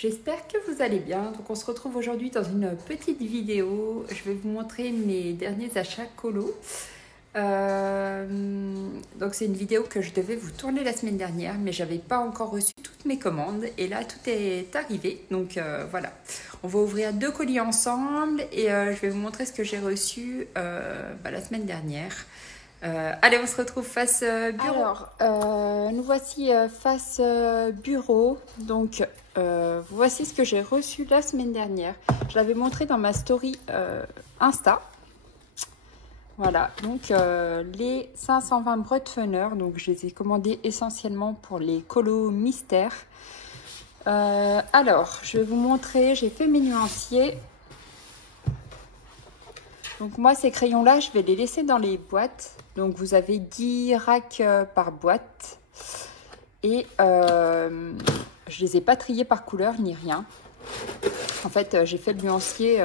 J'espère que vous allez bien. Donc on se retrouve aujourd'hui dans une petite vidéo. Je vais vous montrer mes derniers achats colo. Donc c'est une vidéo que je devais vous tourner la semaine dernière, mais j'avais pas encore reçu toutes mes commandes. Et là tout est arrivé. Donc voilà, on va ouvrir 2 colis ensemble et je vais vous montrer ce que j'ai reçu la semaine dernière. Allez, on se retrouve face bureau. Alors, nous voici face bureau. Donc, voici ce que j'ai reçu la semaine dernière. Je l'avais montré dans ma story Insta. Voilà, donc les 520 Brutpfenner. Donc, je les ai commandés essentiellement pour les colos mystères. Alors, je vais vous montrer. J'ai fait mes nuanciers. Donc moi, ces crayons-là, je vais les laisser dans les boîtes. Donc vous avez 10 racks par boîte. Et je les ai pas triés par couleur ni rien. En fait, j'ai fait le nuancier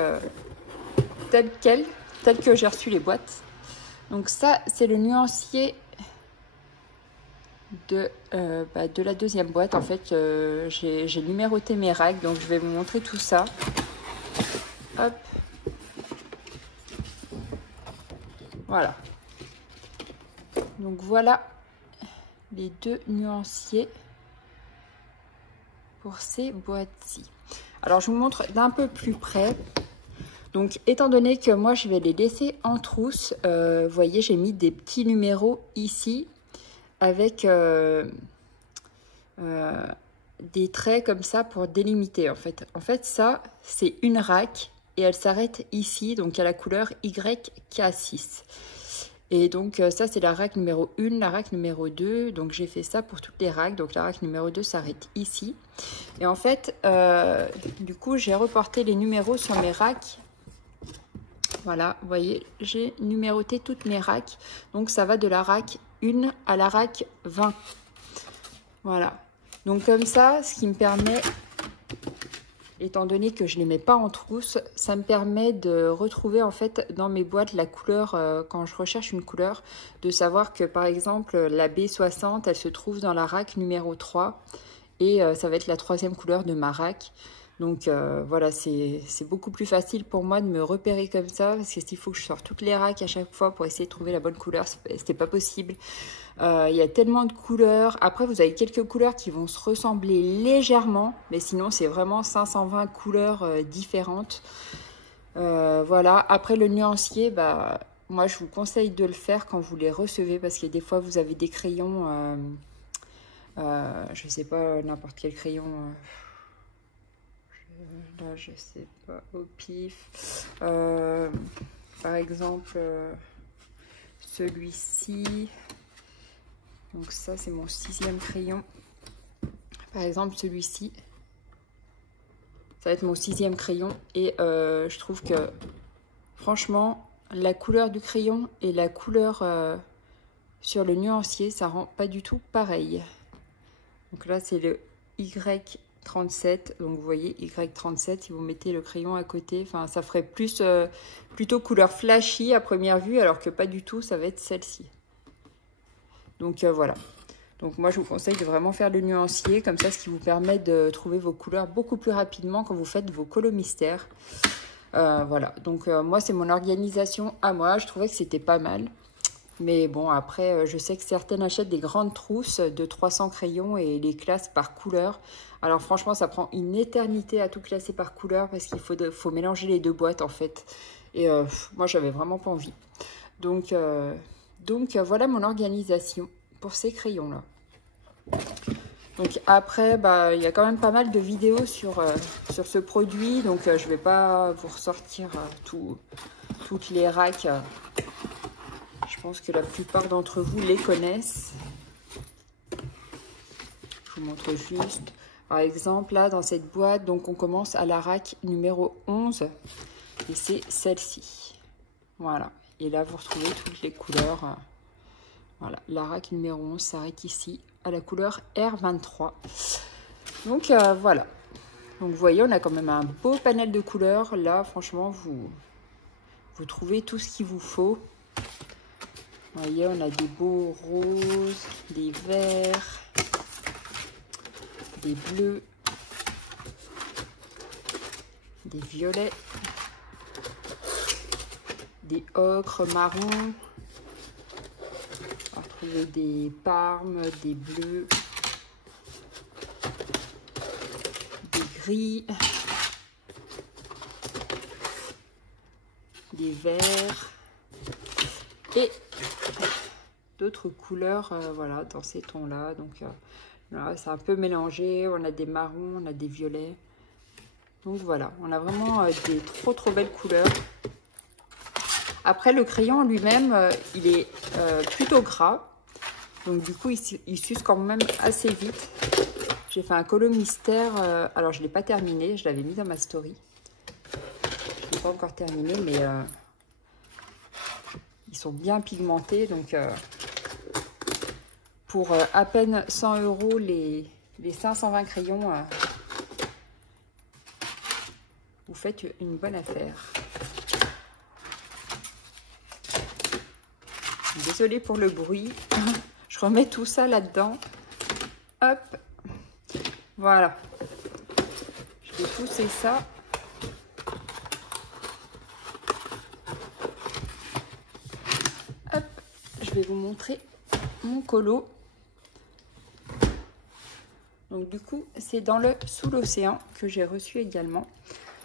tel que j'ai reçu les boîtes. Donc ça, c'est le nuancier de la deuxième boîte. En fait, j'ai numéroté mes racks. Donc je vais vous montrer tout ça. Hop. Voilà. Donc voilà les 2 nuanciers pour ces boîtes-ci. Alors je vous montre d'un peu plus près. Donc étant donné que moi je vais les laisser en trousse, vous voyez j'ai mis des petits numéros ici avec des traits comme ça pour délimiter en fait. En fait ça c'est une rack. Et elle s'arrête ici, donc à la couleur YK6. Et donc ça c'est la rack numéro 1, la rack numéro 2. Donc j'ai fait ça pour toutes les racks. Donc la rack numéro 2 s'arrête ici. Et en fait, du coup j'ai reporté les numéros sur mes racks. Voilà, vous voyez, j'ai numéroté toutes mes racks. Donc ça va de la rack 1 à la rack 20. Voilà. Donc comme ça, ce qui me permet... Étant donné que je ne les mets pas en trousse, ça me permet de retrouver en fait dans mes boîtes la couleur, quand je recherche une couleur, de savoir que par exemple la B60, elle se trouve dans la rack numéro 3 et ça va être la 3e couleur de ma rack. Donc voilà, c'est beaucoup plus facile pour moi de me repérer comme ça parce que s'il faut que je sorte toutes les racks à chaque fois pour essayer de trouver la bonne couleur, c'était pas possible. Il y a tellement de couleurs. Après, vous avez quelques couleurs qui vont se ressembler légèrement, mais sinon, c'est vraiment 520 couleurs différentes. Voilà. Après, le nuancier, moi, je vous conseille de le faire quand vous les recevez parce que des fois, vous avez des crayons, je sais pas, n'importe quel crayon. Là, je sais pas, au pif. Par exemple, celui-ci. Donc ça, c'est mon 6e crayon. Par exemple, celui-ci, ça va être mon 6e crayon. Et je trouve que, franchement, la couleur du crayon et la couleur sur le nuancier, ça rend pas du tout pareil. Donc là, c'est le Y37. Donc vous voyez, Y37, si vous mettez le crayon à côté, enfin, ça ferait plus, plutôt couleur flashy à première vue, alors que pas du tout, ça va être celle-ci. Donc voilà. Donc moi je vous conseille de vraiment faire le nuancier, comme ça ce qui vous permet de trouver vos couleurs beaucoup plus rapidement quand vous faites vos colos mystères. Voilà, donc moi c'est mon organisation à moi, je trouvais que c'était pas mal. Mais bon après je sais que certaines achètent des grandes trousses de 300 crayons et les classent par couleur. Alors franchement ça prend une éternité à tout classer par couleur parce qu'il faut mélanger les 2 boîtes en fait. Et moi j'avais vraiment pas envie. Donc voilà mon organisation pour ces crayons là. Donc après il y a quand même pas mal de vidéos sur ce produit. Donc je vais pas vous ressortir toutes les racks. Je pense que la plupart d'entre vous les connaissent. Je vous montre juste. Par exemple là dans cette boîte, donc on commence à la rack numéro 11. Et c'est celle-ci. Voilà. Et là, vous retrouvez toutes les couleurs. Voilà, la rack numéro 11 s'arrête ici à la couleur R23. Donc, voilà. Donc, vous voyez, on a quand même un beau panel de couleurs. Là, franchement, vous trouvez tout ce qu'il vous faut. Vous voyez, on a des beaux roses, des verts, des bleus, des violets, des ocres marrons. On va retrouver des parmes, des bleus, des gris, des verts et d'autres couleurs, voilà, dans ces tons-là. Donc là, c'est un peu mélangé. On a des marrons, on a des violets. Donc voilà, on a vraiment des trop belles couleurs. Après, le crayon lui-même, il est plutôt gras. Donc du coup, il s'use quand même assez vite. J'ai fait un colo mystère. Alors, je ne l'ai pas terminé. Je l'avais mis dans ma story. Je ne l'ai pas encore terminé, mais ils sont bien pigmentés. Donc, pour à peine 100 € les 520 crayons, vous faites une bonne affaire. Désolée pour le bruit. Je remets tout ça là-dedans. Hop. Voilà. Je vais pousser ça. Hop. Je vais vous montrer mon colo. Donc du coup, c'est dans le Sous l'océan que j'ai reçu également.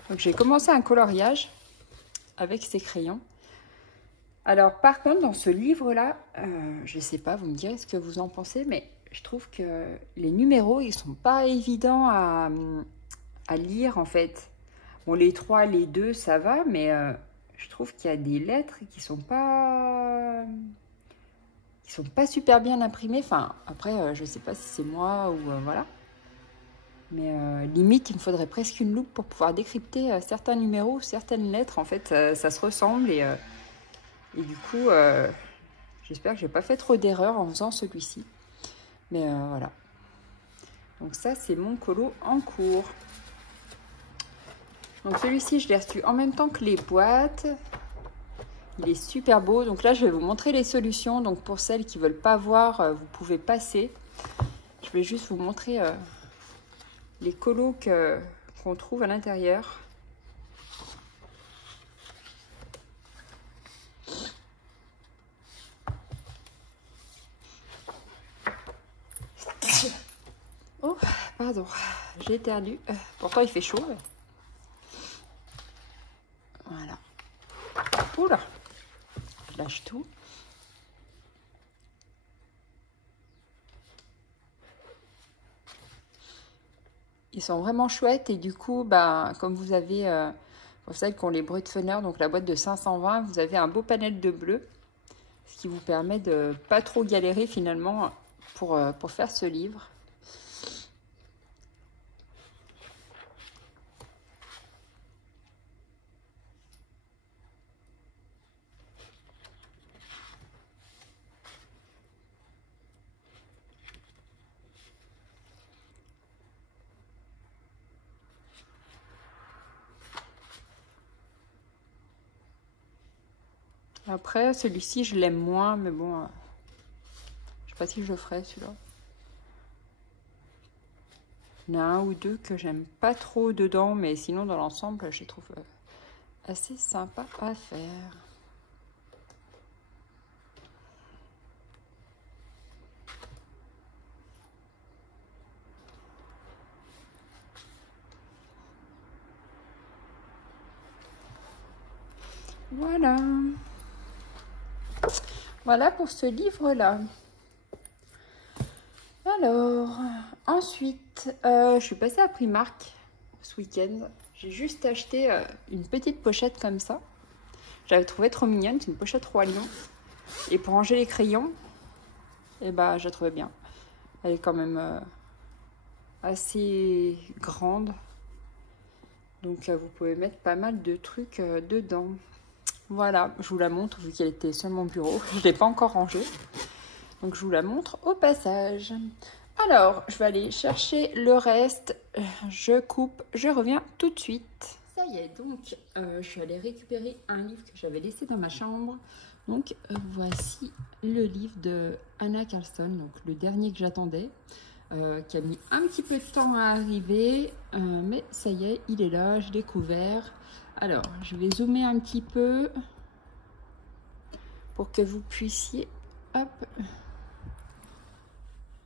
Donc j'ai commencé un coloriage avec ces crayons. Alors par contre, dans ce livre-là, je ne sais pas, vous me direz ce que vous en pensez, mais je trouve que les numéros, ils sont pas évidents à lire en fait. Bon, les 3, les 2, ça va, mais je trouve qu'il y a des lettres qui sont pas super bien imprimées. Enfin, après, je sais pas si c'est moi ou voilà. Mais limite, il me faudrait presque une loupe pour pouvoir décrypter certains numéros, certaines lettres. En fait, ça se ressemble et du coup, j'espère que j'ai pas fait trop d'erreurs en faisant celui-ci. Mais voilà. Donc ça, c'est mon colo en cours. Donc celui-ci, je l'ai reçu en même temps que les boîtes. Il est super beau. Donc là, je vais vous montrer les solutions. Donc pour celles qui ne veulent pas voir, vous pouvez passer. Je vais juste vous montrer les colos qu'on trouve à l'intérieur. Oh, pardon, j'ai éternué. Pourtant, il fait chaud. Voilà. Oula, je lâche tout. Ils sont vraiment chouettes et du coup, bah, comme vous avez, pour celles qui ont les Brutpfenner, donc la boîte de 520, vous avez un beau panel de bleu, ce qui vous permet de pas trop galérer finalement pour faire ce livre. Après, celui-ci, je l'aime moins, mais bon, je sais pas si je le ferai, celui-là. Il y en a un ou deux que j'aime pas trop dedans, mais sinon, dans l'ensemble, je les trouve assez sympa à faire. Voilà. Voilà pour ce livre-là. Alors, ensuite, je suis passée à Primark ce week-end. J'ai juste acheté une petite pochette comme ça. J'avais trouvé trop mignonne, c'est une pochette Roi Lion. Et pour ranger les crayons, eh ben, je la trouvais bien. Elle est quand même assez grande. Donc, vous pouvez mettre pas mal de trucs dedans. Voilà, je vous la montre vu qu'elle était sur mon bureau. Je ne l'ai pas encore rangée. Donc, je vous la montre au passage. Alors, je vais aller chercher le reste. Je coupe, je reviens tout de suite. Ça y est, donc, je suis allée récupérer un livre que j'avais laissé dans ma chambre. Donc, voici le livre de Anna Carlson, donc le dernier que j'attendais. qui a mis un petit peu de temps à arriver, mais ça y est, il est là, je l'ai couvert. Alors, je vais zoomer un petit peu pour que vous puissiez, hop.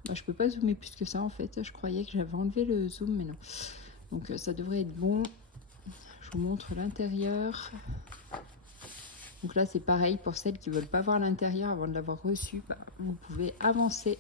Bah, je peux pas zoomer plus que ça en fait, je croyais que j'avais enlevé le zoom, mais non. Donc ça devrait être bon. Je vous montre l'intérieur. Donc là c'est pareil, pour celles qui veulent pas voir l'intérieur avant de l'avoir reçu, bah, vous pouvez avancer.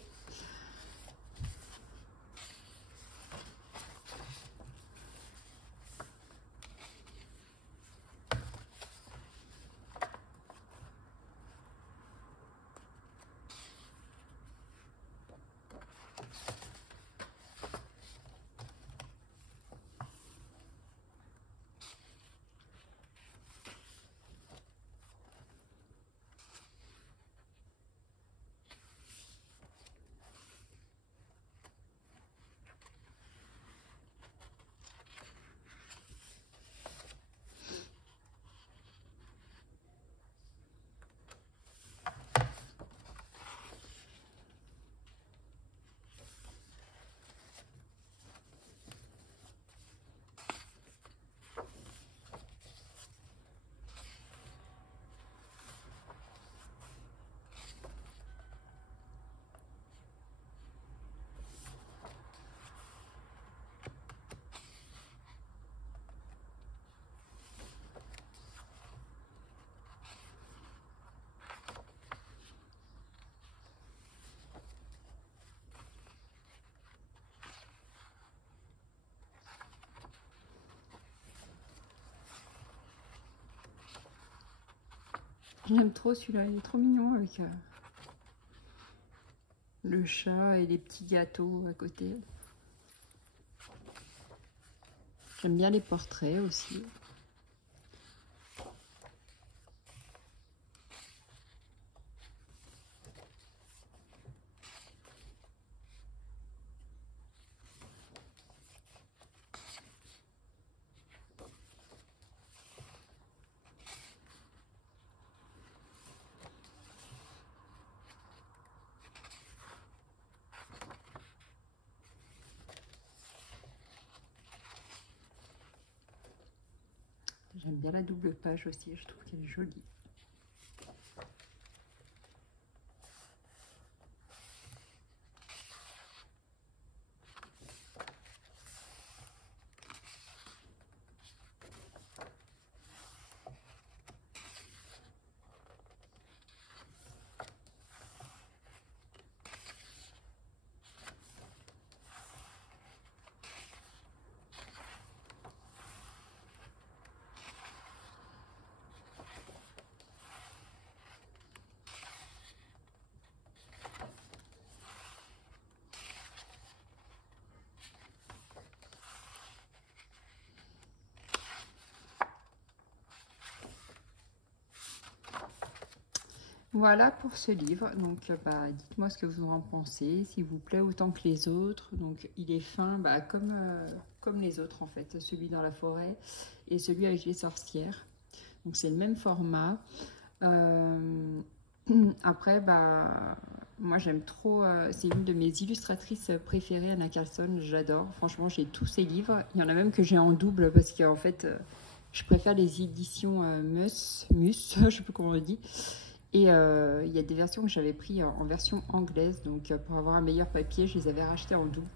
J'aime trop celui-là, il est trop mignon avec le chat et les petits gâteaux à côté. J'aime bien les portraits aussi. J'aime bien la double page aussi, je trouve qu'elle est jolie. Voilà pour ce livre, donc bah, dites-moi ce que vous en pensez, s'il vous plaît autant que les autres. Donc il est fin bah, comme les autres en fait, celui dans la forêt et celui avec les sorcières. Donc c'est le même format. Après, bah, moi j'aime trop, c'est une de mes illustratrices préférées, Anna Carlson, j'adore. Franchement j'ai tous ses livres, il y en a même que j'ai en double parce qu'en fait je préfère les éditions Mus, je sais plus comment on dit. Et il y a des versions que j'avais pris en version anglaise, donc pour avoir un meilleur papier, je les avais rachetées en double.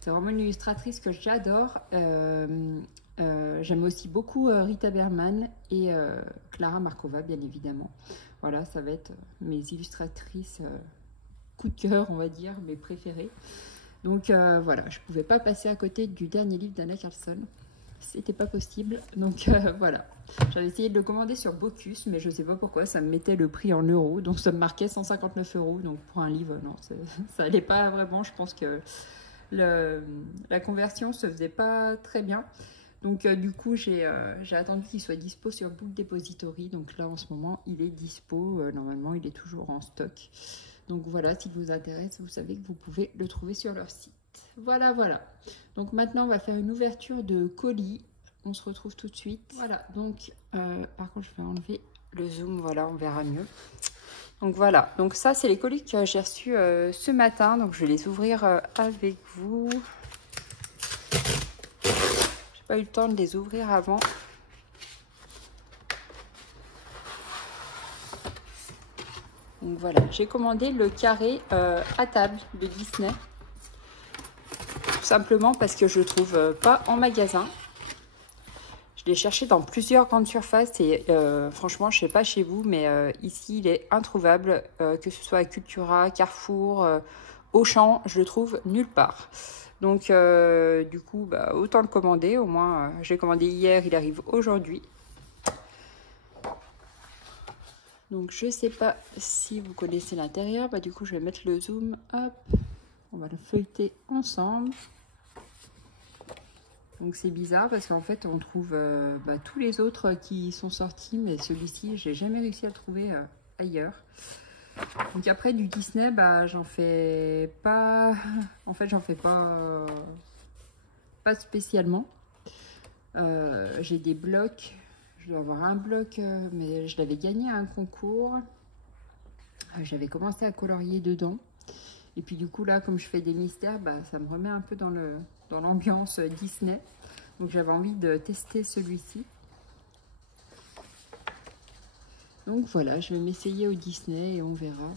C'est vraiment une illustratrice que j'adore. J'aime aussi beaucoup Rita Berman et Clara Markova, bien évidemment. Voilà, ça va être mes illustratrices coup de cœur, on va dire, mes préférées. Donc voilà, je ne pouvais pas passer à côté du dernier livre d'Anna Carlson. C'était pas possible, donc voilà. J'avais essayé de le commander sur Bocuse, mais je sais pas pourquoi, ça me mettait le prix en euros, donc ça me marquait 159 €, donc pour un livre, non, ça allait pas vraiment, je pense que la conversion se faisait pas très bien. Donc du coup, j'ai attendu qu'il soit dispo sur Book Depository, donc là en ce moment, il est dispo, normalement il est toujours en stock. Donc voilà, s'il vous intéresse, vous savez que vous pouvez le trouver sur leur site. Voilà, voilà. Donc maintenant, on va faire une ouverture de colis. On se retrouve tout de suite. Voilà, donc par contre, je vais enlever le zoom. Voilà, on verra mieux. Donc voilà, donc ça c'est les colis que j'ai reçus ce matin, donc je vais les ouvrir avec vous. J'ai pas eu le temps de les ouvrir avant. Donc voilà, j'ai commandé le carré à table de Disney. Tout simplement parce que je le trouve pas en magasin. Je l'ai cherché dans plusieurs grandes surfaces et franchement, je sais pas chez vous, mais ici, il est introuvable, que ce soit à Cultura, Carrefour, Auchan, je le trouve nulle part. Donc, du coup, bah, autant le commander. Au moins, j'ai commandé hier, il arrive aujourd'hui. Donc, je sais pas si vous connaissez l'intérieur. Bah, du coup, je vais mettre le zoom. Hop, on va le feuilleter ensemble. Donc c'est bizarre parce qu'en fait on trouve tous les autres qui sont sortis, mais celui-ci j'ai jamais réussi à le trouver ailleurs. Donc après du Disney, bah j'en fais pas, en fait j'en fais pas spécialement. J'ai des blocs, je dois avoir un bloc, mais je l'avais gagné à un concours. J'avais commencé à colorier dedans. Et puis du coup là, comme je fais des mystères, bah, ça me remet un peu dans l'ambiance Disney. Donc j'avais envie de tester celui-ci. Donc voilà, je vais m'essayer au Disney et on verra.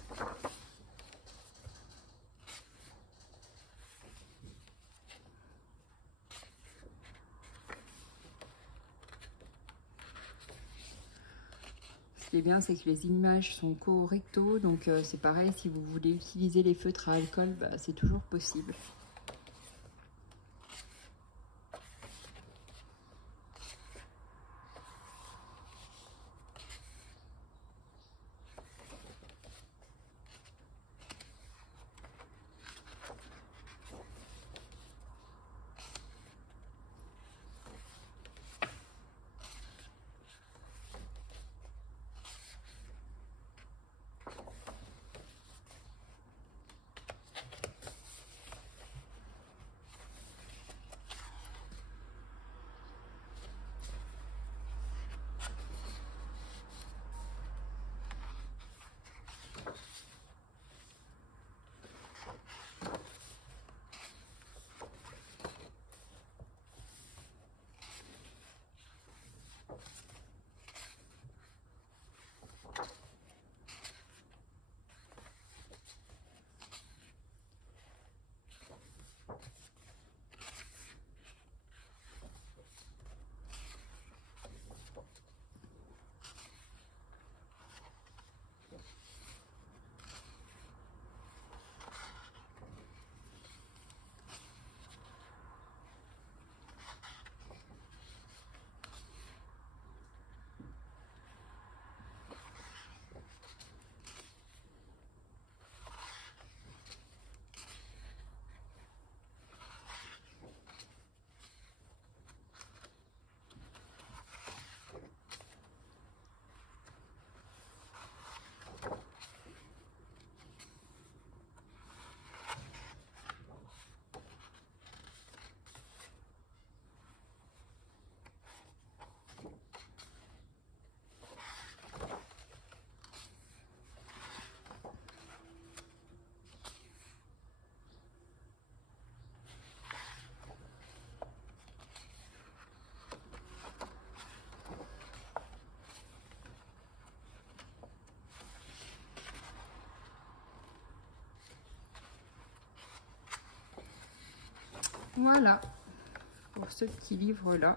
Ce qui est bien, c'est que les images sont correcto. Donc c'est pareil, si vous voulez utiliser les feutres à alcool, bah, c'est toujours possible. Voilà, pour ce petit livre-là.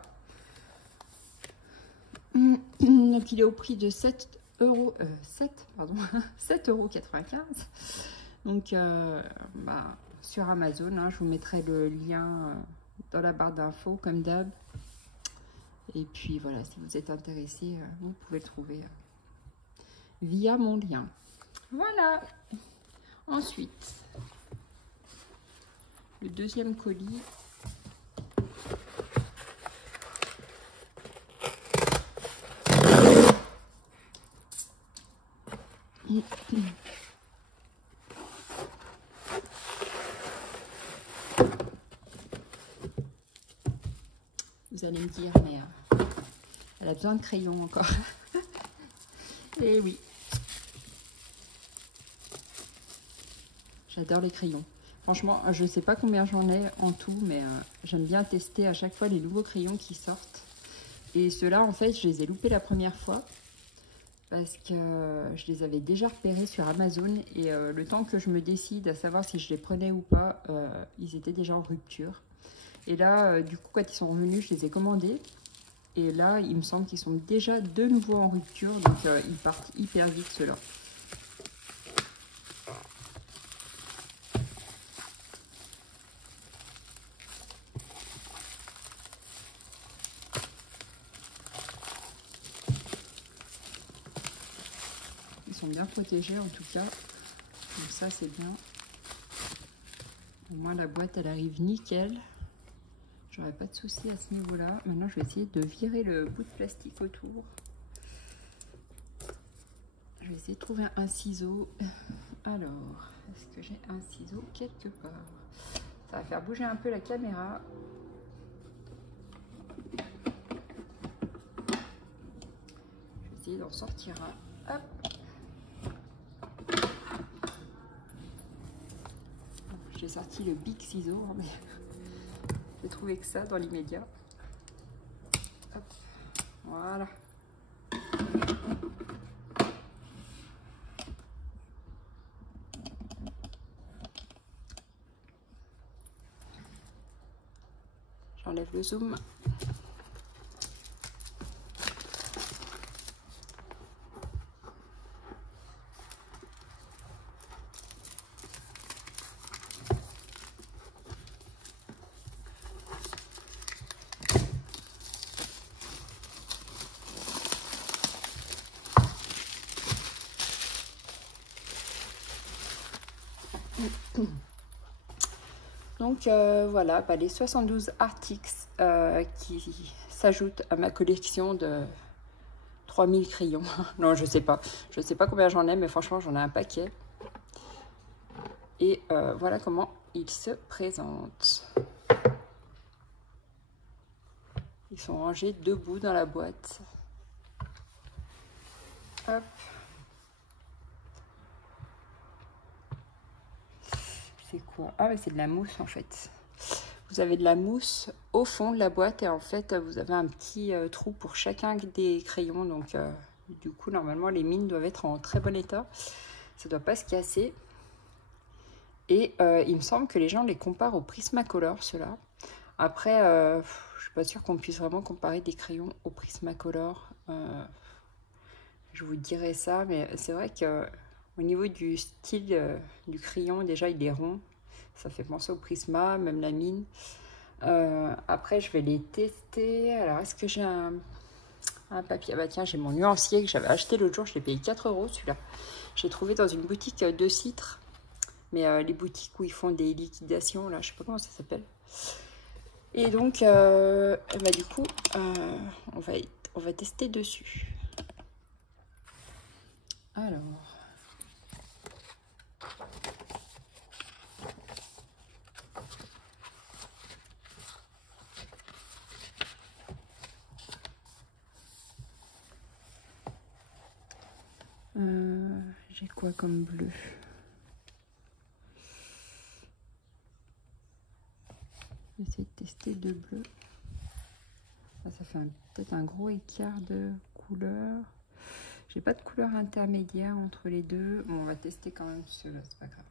Donc, il est au prix de 7,95 €. Donc, sur Amazon, hein, je vous mettrai le lien dans la barre d'infos, comme d'hab. Et puis, voilà, si vous êtes intéressé, vous pouvez le trouver via mon lien. Voilà. Ensuite, le deuxième colis. Vous allez me dire, mais elle a besoin de crayons encore. Et oui. J'adore les crayons. Franchement, je ne sais pas combien j'en ai en tout, mais j'aime bien tester à chaque fois les nouveaux crayons qui sortent. Et ceux-là, en fait, je les ai loupés la première fois parce que je les avais déjà repérés sur Amazon. Et le temps que je me décide à savoir si je les prenais ou pas, ils étaient déjà en rupture. Et là, du coup, quand ils sont revenus, je les ai commandés. Et là, il me semble qu'ils sont déjà de nouveau en rupture. Donc, ils partent hyper vite, ceux-là. Ils sont bien protégés en tout cas. Donc ça, c'est bien. Au moins, la boîte, elle arrive nickel. J'aurais pas de souci à ce niveau-là. Maintenant, je vais essayer de virer le bout de plastique autour. Je vais essayer de trouver un ciseau. Alors, est-ce que j'ai un ciseau quelque part? Ça va faire bouger un peu la caméra. Je vais essayer d'en sortir un. Hop. J'ai sorti le big ciseau, mais j'ai trouvé que ça dans l'immédiat. Voilà. J'enlève le zoom. Donc voilà, bah, les 72 articles qui s'ajoutent à ma collection de 3000 crayons. Non, je sais pas combien j'en ai, mais franchement j'en ai un paquet. Et voilà comment ils se présentent. Ils sont rangés debout dans la boîte. Hop. C'est quoi? Ah, mais c'est de la mousse en fait. Vous avez de la mousse au fond de la boîte et en fait vous avez un petit trou pour chacun des crayons. Donc du coup normalement les mines doivent être en très bon état. Ça ne doit pas se casser. Et il me semble que les gens les comparent au Prismacolor, ceux-là. Après, je suis pas sûre qu'on puisse vraiment comparer des crayons au Prismacolor. Je vous dirai ça, mais c'est vrai que au niveau du style du crayon, déjà il est rond. Ça fait penser au Prisma, même la mine. Après, je vais les tester. Alors, est-ce que j'ai un papier? Ah bah tiens, j'ai mon nuancier que j'avais acheté l'autre jour. Je l'ai payé 4 € celui-là. J'ai trouvé dans une boutique de Citre. Mais les boutiques où ils font des liquidations, là, je sais pas comment ça s'appelle. Et donc, bah, du coup, on va tester dessus. Alors. J'ai quoi comme bleu? J'essaie de tester deux bleus. Ça fait peut-être un gros écart de couleur. J'ai pas de couleur intermédiaire entre les deux. Bon, on va tester quand même ceux-là, c'est pas grave.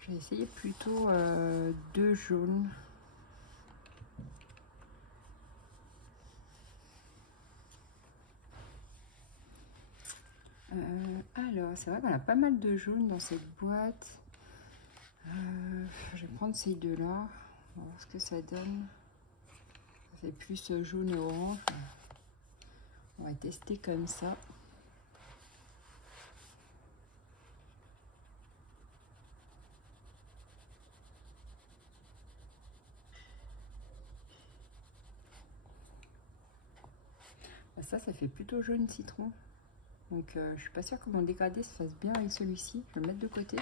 Je vais essayer plutôt deux jaunes. c'est vrai qu'on a pas mal de jaune dans cette boîte. Je vais prendre ces deux-là. On va voir ce que ça donne. Ça fait plus jaune et orange. On va tester comme ça. Ça fait plutôt jaune citron. Donc je suis pas sûre que mon dégradé se fasse bien avec celui-ci. Je vais le mettre de côté.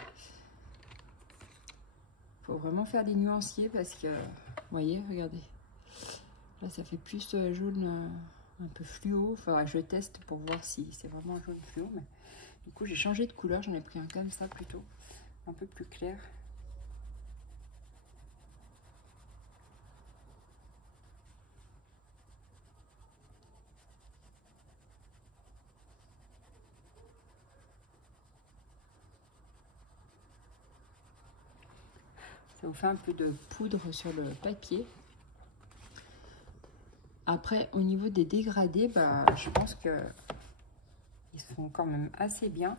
Faut vraiment faire des nuanciers parce que, vous voyez, regardez. Là, ça fait plus jaune un peu fluo. Enfin, je teste pour voir si c'est vraiment jaune fluo. Mais du coup, j'ai changé de couleur. J'en ai pris un comme ça plutôt, un peu plus clair. Ça vous fait un peu de poudre sur le papier. Après, au niveau des dégradés, je pense que ils sont quand même assez bien.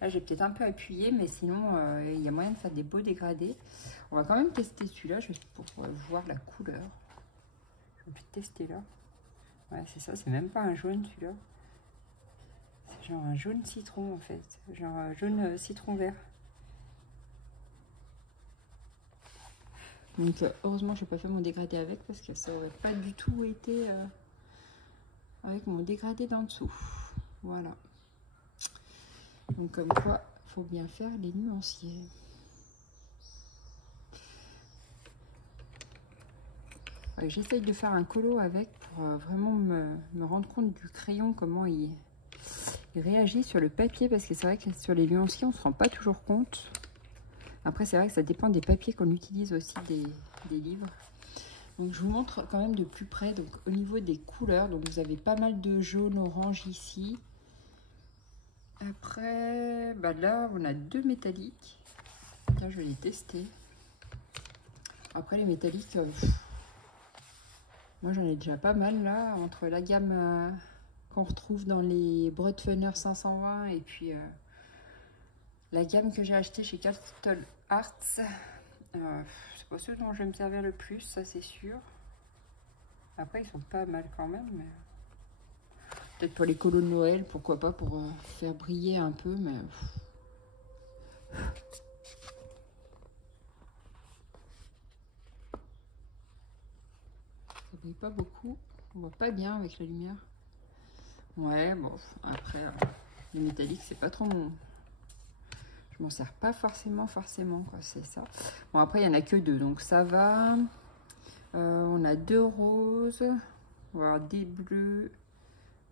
Là, j'ai peut-être un peu appuyé, mais sinon, il y a moyen de faire des beaux dégradés. On va quand même tester celui-là, juste pour voir la couleur. Je vais tester là. Ouais, c'est ça, c'est même pas un jaune celui-là. C'est genre un jaune citron en fait. Genre un jaune citron vert. Donc heureusement je n'ai pas fait mon dégradé avec parce que ça aurait pas du tout été avec mon dégradé d'en dessous. Voilà. Donc comme quoi, il faut bien faire les nuanciers. J'essaye de faire un colo avec pour vraiment me rendre compte du crayon, comment il réagit sur le papier, parce que c'est vrai que sur les nuanciers on ne se rend pas toujours compte. Après, c'est vrai que ça dépend des papiers qu'on utilise aussi, des livres. Donc, je vous montre quand même de plus près. Donc, au niveau des couleurs, donc vous avez pas mal de jaune, orange ici. Après, là, on a deux métalliques. Là, je vais les tester. Après, les métalliques, moi, j'en ai déjà pas mal là. Entre la gamme qu'on retrouve dans les Brutfuner 520 et puis... la gamme que j'ai achetée chez Castle Arts, c'est pas ceux dont je vais me servir le plus, ça c'est sûr. Après, ils sont pas mal quand même. Mais... peut-être pour les colos de Noël, pourquoi pas, pour faire briller un peu, mais... ça brille pas beaucoup, on voit pas bien avec la lumière. Ouais, bon, après, les métalliques, c'est pas trop mon... je m'en sers pas forcément, quoi, c'est ça. Bon, après, il y en a que deux, donc ça va. On a deux roses, on va avoir des bleus,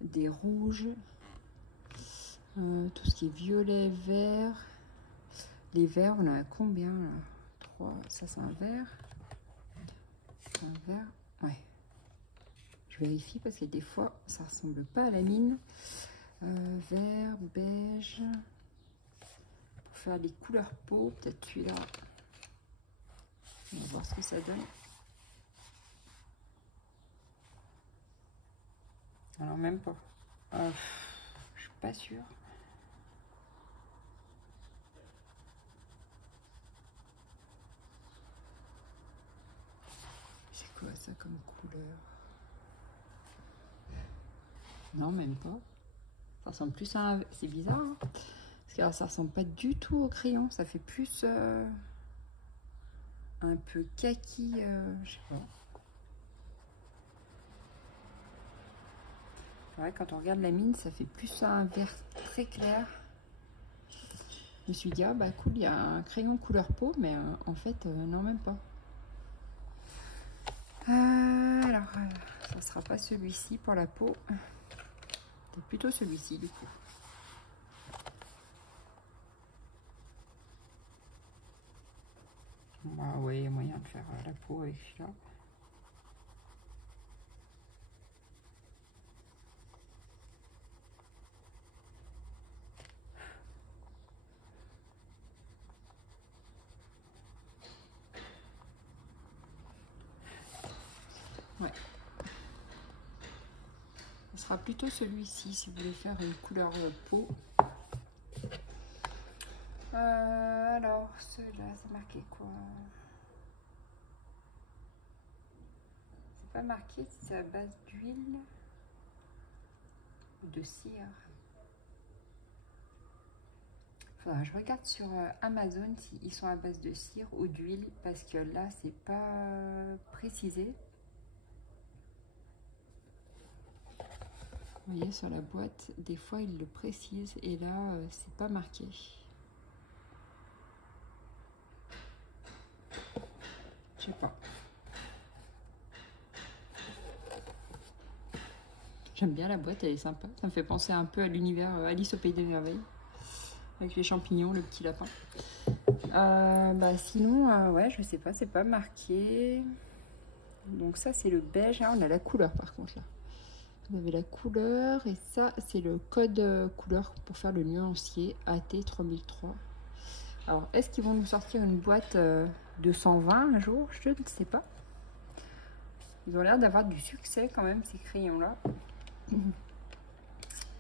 des rouges, tout ce qui est violet, vert. Les verts, on a combien là? 3, ça c'est un vert. Un vert, ouais. Je vérifie parce que des fois, ça ressemble pas à la mine. Vert, beige. Pour faire les couleurs peau, peut-être celui-là. On va voir ce que ça donne. Alors même pas. Je suis pas sûre. C'est quoi ça comme couleur? Non, même pas. Ça ressemble plus à un... c'est bizarre, hein, parce que ça ressemble pas du tout au crayon. Ça fait plus un peu kaki, je sais pas. C'est vrai, quand on regarde la mine, ça fait plus un vert très clair. Je me suis dit, ah bah cool, il y a un crayon couleur peau, mais en fait, non, même pas. Alors, ça sera pas celui-ci pour la peau. C'est plutôt celui-ci, du coup. Bah ouais, il y a moyen de faire la peau avec celui-là. Ouais. Ce sera plutôt celui-ci si vous voulez faire une couleur peau. Alors, ceux-là, ça marquait quoi? C'est pas marqué si c'est à base d'huile ou de cire. Enfin, je regarde sur Amazon s'ils sont à base de cire ou d'huile, parce que là, c'est pas précisé. Vous voyez, sur la boîte, des fois, ils le précisent, et là, c'est pas marqué. Je sais pas. J'aime bien la boîte, elle est sympa. Ça me fait penser un peu à l'univers Alice au Pays des Merveilles. Avec les champignons, le petit lapin. Bah sinon, ouais, je sais pas, c'est pas marqué. Donc ça, c'est le beige. Ah, on a la couleur par contre là. Vous avez la couleur et ça, c'est le code couleur pour faire le nuancier AT3003. Alors, est-ce qu'ils vont nous sortir une boîte de 120 un jour? Je ne sais pas. Ils ont l'air d'avoir du succès quand même, ces crayons-là.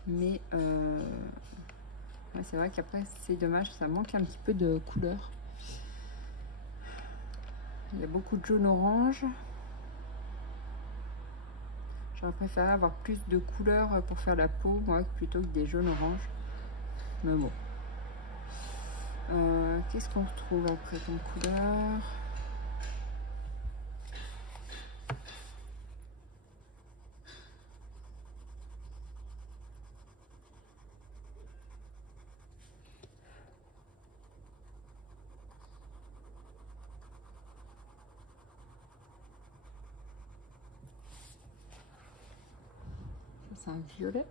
Mais ouais, c'est vrai qu'après, c'est dommage, ça manque un petit peu de couleur. Il y a beaucoup de jaune-orange. J'aurais préféré avoir plus de couleurs pour faire la peau, moi, plutôt que des jaunes-oranges. Mais bon. Qu'est-ce qu'on retrouve après comme couleur? Ça, c'est un violet.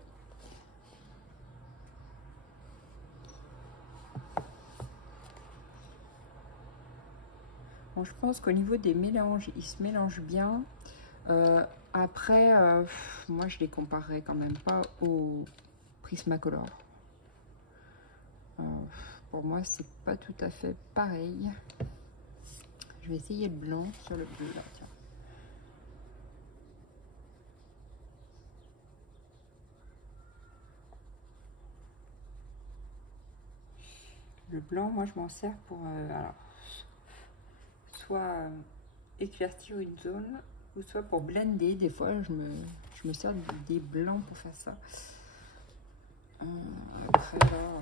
Bon, je pense qu'au niveau des mélanges, ils se mélangent bien. Après, moi, je les comparerais quand même pas au Prismacolor. Pour moi, c'est pas tout à fait pareil. Je vais essayer le blanc sur le bleu là, tiens. Le blanc, moi, je m'en sers pour alors, soit éclaircir une zone, ou soit pour blender. Des fois, je me sers des blancs pour faire ça. Après, là,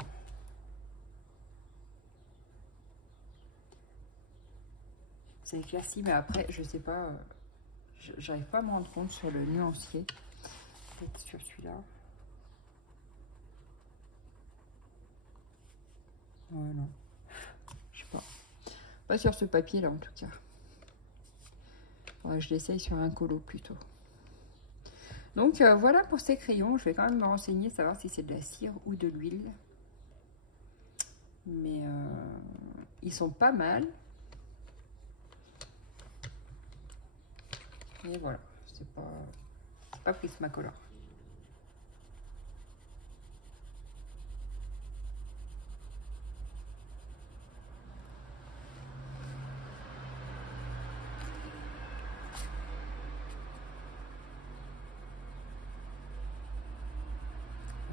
ça éclaircit, mais après, je sais pas, j'arrive pas à me rendre compte sur le nuancier. Peut-être sur celui-là. Ouais, non. Je sais pas. Pas sur ce papier-là, en tout cas. Ouais, je l'essaye sur un colo plutôt. Donc, voilà pour ces crayons. Je vais quand même me renseigner, savoir si c'est de la cire ou de l'huile. Mais ils sont pas mal. Et voilà, c'est pas Prismacolor.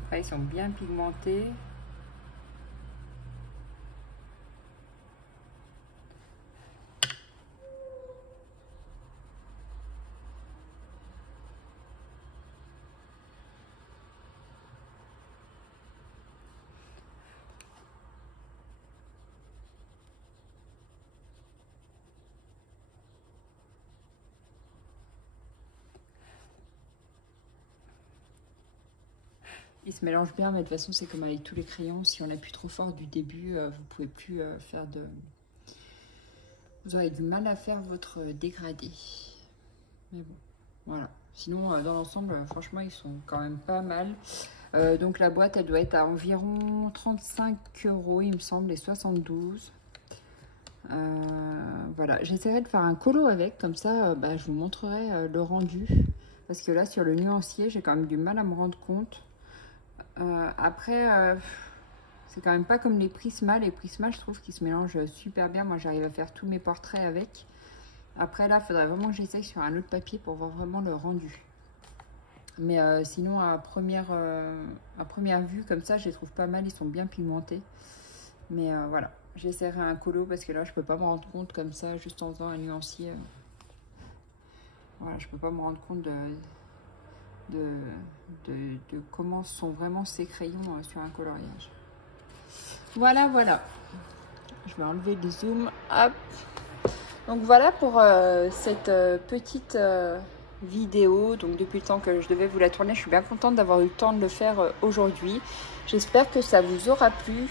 Après, ils sont bien pigmentés. Ils se mélangent bien, mais de toute façon, c'est comme avec tous les crayons. Si on appuie trop fort du début, vous pouvez plus faire de... Vous aurez du mal à faire votre dégradé. Mais bon, voilà. Sinon, dans l'ensemble, franchement, ils sont quand même pas mal. Donc la boîte, elle doit être à environ 35 €, il me semble, et 72. Voilà, j'essaierai de faire un colo avec, comme ça, bah, je vous montrerai le rendu. Parce que là, sur le nuancier, j'ai quand même du mal à me rendre compte. Après, c'est quand même pas comme les Prisma. Les Prisma, je trouve qu'ils se mélangent super bien. Moi, j'arrive à faire tous mes portraits avec. Après, là, il faudrait vraiment que j'essaye sur un autre papier pour voir vraiment le rendu. Mais sinon, à première vue, comme ça, je les trouve pas mal. Ils sont bien pigmentés. Mais voilà, j'essaierai un colo parce que là, je peux pas me rendre compte comme ça, juste en faisant un nuancier. Voilà, je peux pas me rendre compte de comment sont vraiment ces crayons sur un coloriage. Voilà, voilà. Je vais enlever le zoom. Hop. Donc voilà pour cette petite vidéo. Donc depuis le temps que je devais vous la tourner, je suis bien contente d'avoir eu le temps de le faire aujourd'hui. J'espère que ça vous aura plu.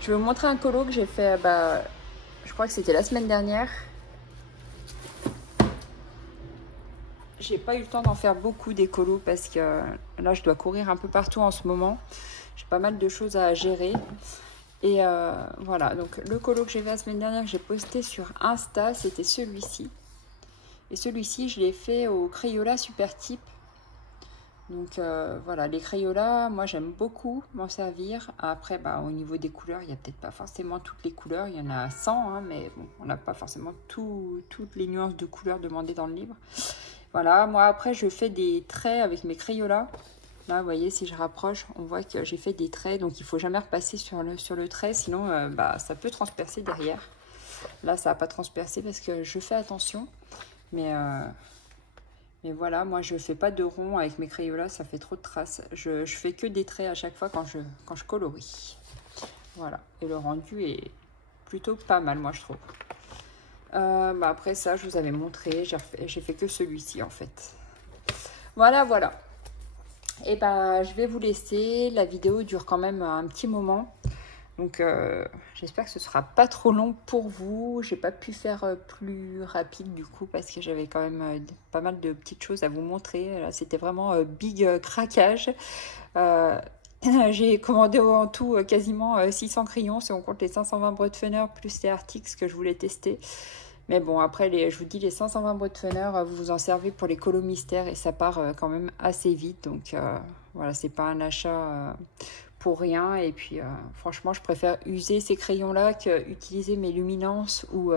Je vais vous montrer un colo que j'ai fait, je crois que c'était la semaine dernière. J'ai pas eu le temps d'en faire beaucoup des colos parce que là je dois courir un peu partout en ce moment. J'ai pas mal de choses à gérer. Et voilà, donc le colo que j'ai fait la semaine dernière, que j'ai posté sur Insta, c'était celui-ci. Et celui-ci, je l'ai fait au Crayola Supertype. Donc voilà, les Crayola, moi j'aime beaucoup m'en servir. Après, au niveau des couleurs, il n'y a peut-être pas forcément toutes les couleurs. Il y en a 100, hein, mais bon, on n'a pas forcément toutes les nuances de couleurs demandées dans le livre. Voilà, moi après, je fais des traits avec mes Crayola. Là, vous voyez, si je rapproche, on voit que j'ai fait des traits. Donc, il ne faut jamais repasser sur le trait. Sinon, ça peut transpercer derrière. Là, ça n'a pas transpercé parce que je fais attention. Mais voilà, moi, je ne fais pas de rond avec mes Crayolas. Ça fait trop de traces. Je fais que des traits à chaque fois quand je colorie. Voilà. Et le rendu est plutôt pas mal, moi, je trouve. Après ça, je vous avais montré. J'ai fait que celui-ci, en fait. Voilà, voilà. Et je vais vous laisser. La vidéo dure quand même un petit moment. Donc, j'espère que ce sera pas trop long pour vous. J'ai pas pu faire plus rapide du coup parce que j'avais quand même pas mal de petites choses à vous montrer. Là, c'était vraiment big craquage. J'ai commandé en tout quasiment 600 crayons si on compte les 520 Brutfunner plus les Arctics que je voulais tester. Mais bon, après, je vous dis, les 520 Brutfunner, vous vous en servez pour les colos mystères et ça part quand même assez vite. Donc voilà, c'est pas un achat pour rien. Et puis franchement, je préfère user ces crayons-là qu'utiliser mes luminances ou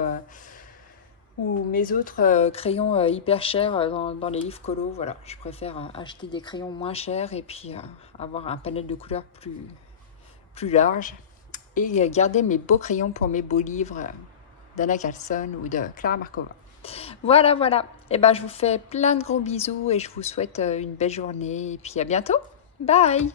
mes autres crayons hyper chers dans les livres colos. Voilà, je préfère acheter des crayons moins chers et puis avoir un panel de couleurs plus large. Et garder mes beaux crayons pour mes beaux livres d'Anna Carlson ou de Clara Markova. Voilà, voilà. Et je vous fais plein de gros bisous et je vous souhaite une belle journée. Et puis à bientôt. Bye!